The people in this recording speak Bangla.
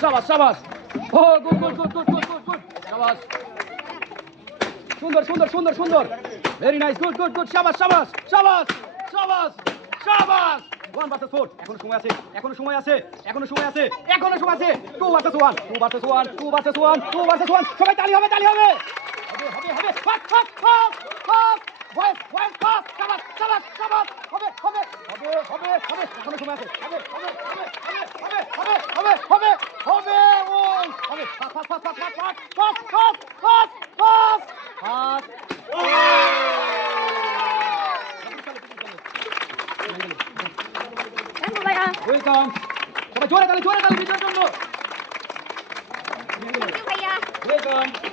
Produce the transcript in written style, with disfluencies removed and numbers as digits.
Shabash, shabash. Oh, good. Shabash. সুন্দর. Very nice. Good. Shabash. 1 versus 4. এখনো সময় আছে. 2 versus 1. সবাই তালি হবে. হবে. ফাস্ট. Voice fast. শাবাশ. হবে. এখনো সময় আছে. হবে. ফাস্ট. ওয়েলকাম। সবাই জোরে তালি বিজয়ের জন্য। ওয়েলকাম।